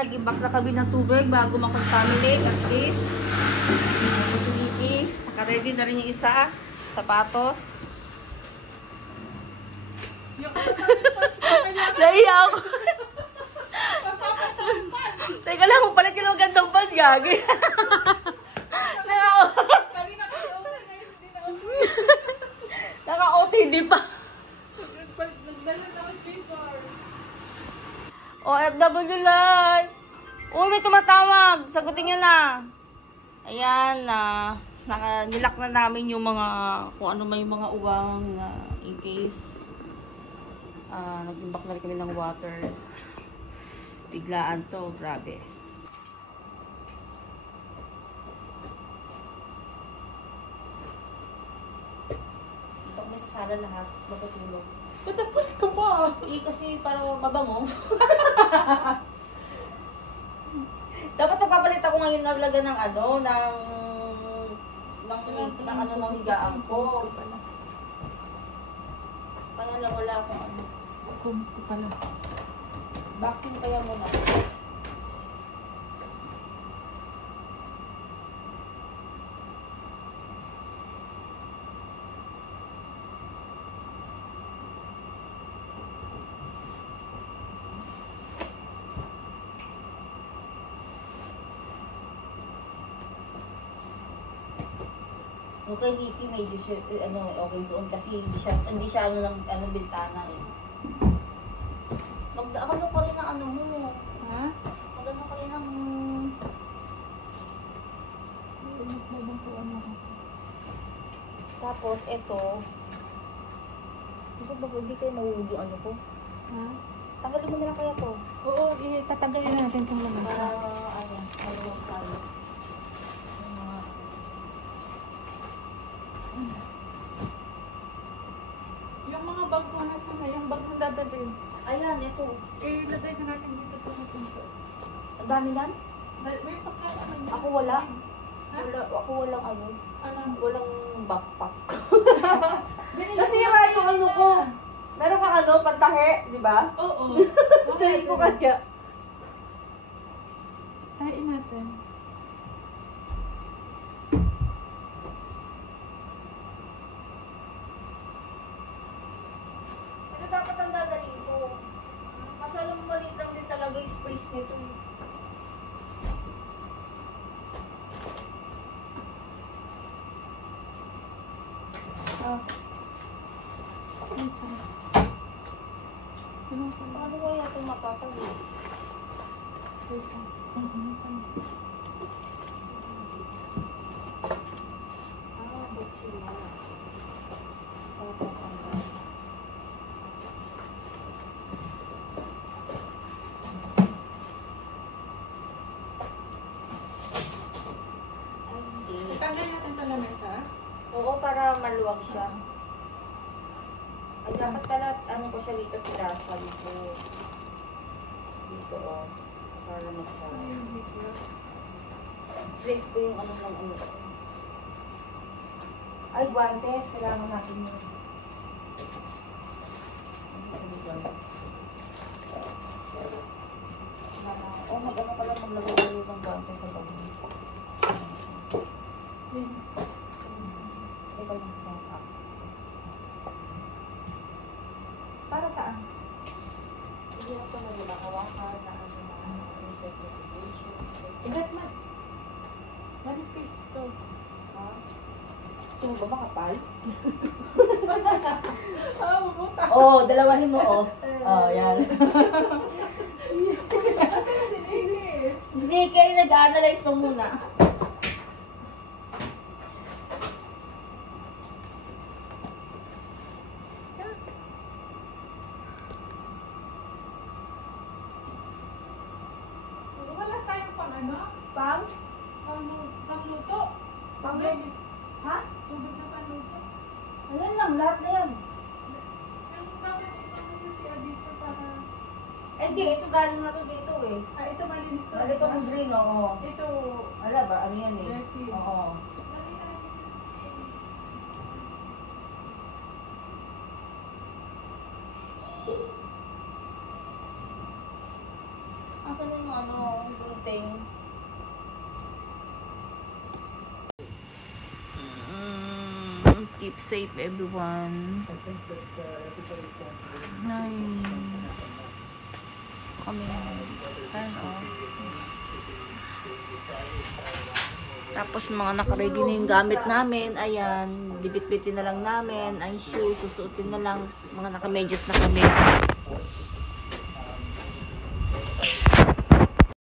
nag-imbak na kami ng tubig bago mag-contaminate at least. Si Vicky, naka-ready na rin yung isa. Sapatos. Naiya ako. Teka lang, kung palit yung magandang pants, gagi. Naka-OTD pa. OFW live. Uy, may tumatawag. Sagutin nyo na. Ayan, nilak na namin yung mga, kung ano may mga uwang in case nag-imbak na rin kami ng water. Biglaan to, grabe. Dito kami sa sala lahat, matutulog. Patapal ka pa. Kasi parang mabango. Dapat magpapalit ako ngayon na vlog ng ng higaan ko. Kaya lang wala akong ano. Kumpo pala. Vacuum kaya muna. Okay, Vicky, medyo siya, okay doon kasi hindi siya bintana eh. Mag-ano ka rin ng ano mo. Ha? Mag-ano ka rin ng... Tapos, ito. Hindi kayo mahulog yung ano ko. Ha? Tanggalin mo nila kaya to. Oo, tatanggalin natin itong labas. Para, maluwag tayo. Yung mga bag mo, nasa na? Yung bag mo dadalhin. Ayan, ito. Ilagay na natin dito sa kusinto. Ang dami yan? May pagkakaman niya. Ako wala. Ha? Ako walang ano. Walang backpack. Kasi yung ano ko. Meron kang ano, pantahe, di ba? Oo. Tahi ko kaya. Tahin natin. Ito dapat ang dadalhin ko. Kasi alam mo, maliit lang din talaga yung space nito. Paano kaya ito matatali? Ba't sila? Tanggal natin ito lamesa. Oo, para maluwag siya. Ay, dapat pala, ano ko siya dito, pilasa dito. Dito, oh. Para magsara. Slip ko yung ano ng ano. Ay, guantes. Kailangan natin yun. Oh, mag-ano pala maglagay ng guantes sa bag mo. Teka lang. Para saan? Hindi ako na nilakawakan na ano na reset resignation. Igat na. Manipis to. Ha? Gusto mo ba makapal? Mabuta. Oo, dalawahin mo, oh. Oh, yan. Sige, kayo nag-analyze mo muna. Wala tayong pang ano? Pang? Pangluto. Pang-luto. Ha? Tubig na pangluto. Ayan lang, lahat na yan. Yung bakit ito siya dito para... Eh, di, ito galing na to dito eh. ito malinis to. Lagi itong green, oo. Ito... Ala ba, ano yan eh? Dirty. Oo. Asan yung ano, gunting. Keep safe, everyone. Ay. Kami. Ano. Tapos mga nakaready na yung gamit namin. Ayan. Dibit-bitin na lang namin. Ay shoes. Susuotin na lang. Mga nakamedyas na kami.